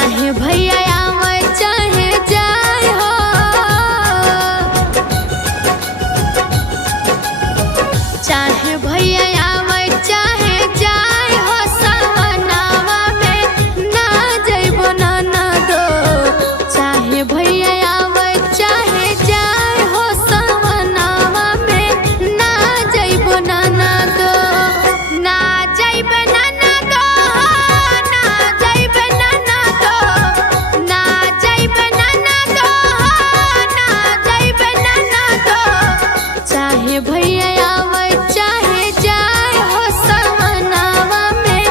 चाहे भैया आवे चाहे जाए हो, चाहे भैया आवे चाहे जाए हो, सवनावा में ना जइबो ननदो। चाहे भैया आवे चाहे जाए हो, सवनावा में ना जइबो ननदो। ना जइबे ननदो, ना जइबे ननदो, ना जइबे ननदो, ना जइबे ननदो। चाहे भैया आवे चाहे जाए हो, सवनावा में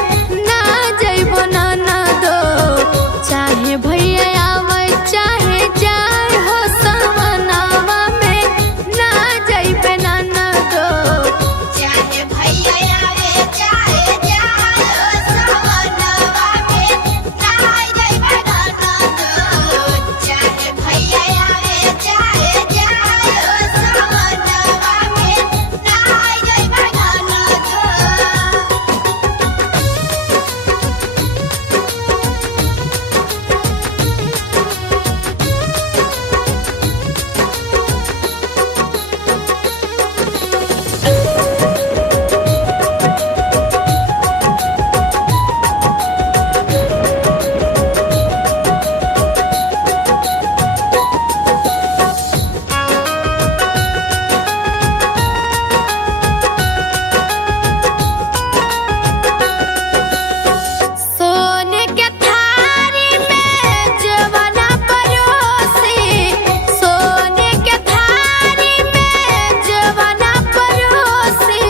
ना जइबो ननदो। चाहे भैया आवे चाहे जाए हो, सवनावा में ना जइबे ननदो। चाहे भैया आवे चाहे जाए हो, सवनावा में ना जइबे ननदो। चाहे भैया आवे चाहे जाए हो, सवनावा में ना जइबे ननदो। सोने के थारी में जवाना परोसी, सोने के थारी में जवाना परोसी।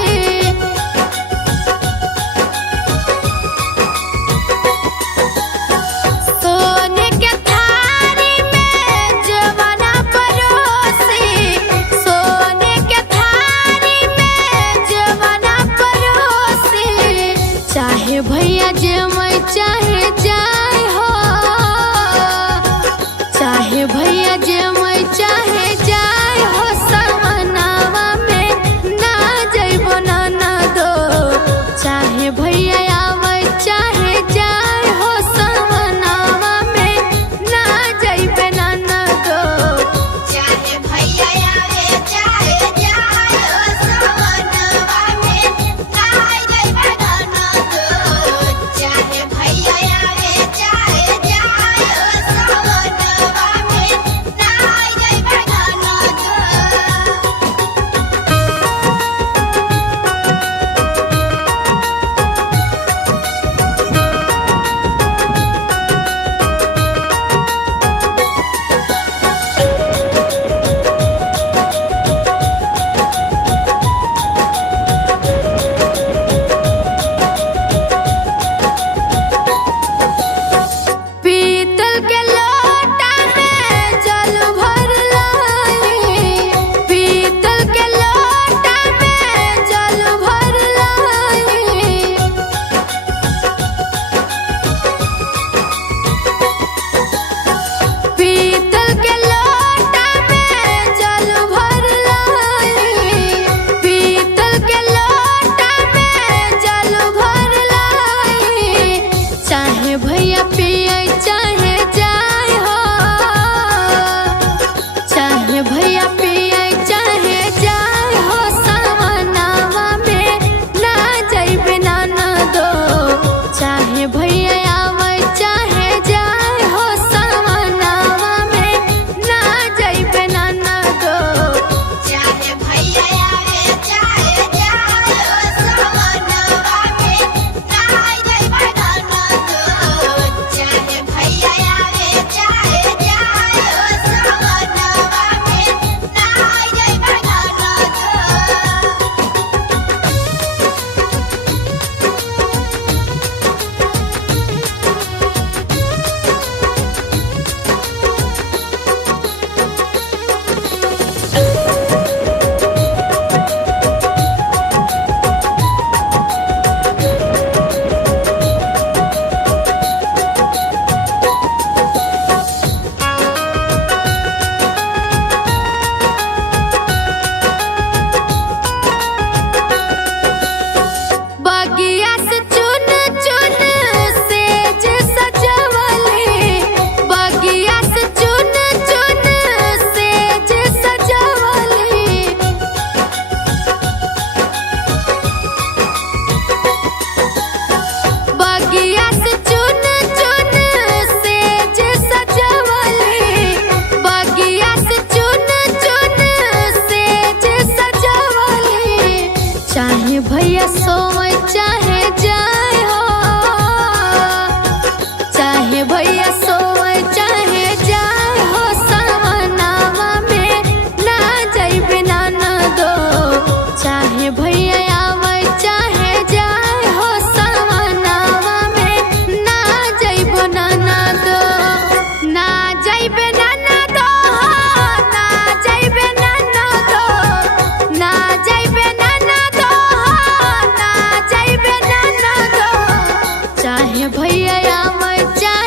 सोने के थारी में जवाना परोसी, सोने के थारी में जवाना परोसी। चाहे भैया जमै चाहे जाए हो, चाहे भैया जमै चाहे जाए हो, सवनावा में ना जइबो ननदो। चाहे भैया आवे चाहे जाए हो, सवनावा में ना जइबे ननदो। चाहे भैया आवे चाहे जाए हो, सवनावा में ना जइबे ननदो। चाहे भैया आवे चाहे जाए हो, सवनावा में ना जइबे ननदो। पीतल के लोटा में जल भर लाई, पीतल के लोटा में जल भर लाई। पीतल के लोटा में जल भर लाई, पीतल के लोटा में जल भर लाई। चाहे भैया पिए चाहे जाए हो, चाहे भैया पिए चाहे जाए हो, सवनावा में ना जइबे ननदो। चाहे भैया आवे चाहे जाए हो, सवनावा में ना जइबे ननदो। चाहे भैया आवे चाहे जाए हो, सवनावा में ना जइबे ननदो। चाहे भैया आवे चाहे जाए हो, सवनावा में ना जइबे ननदो। भैया आवे चाहे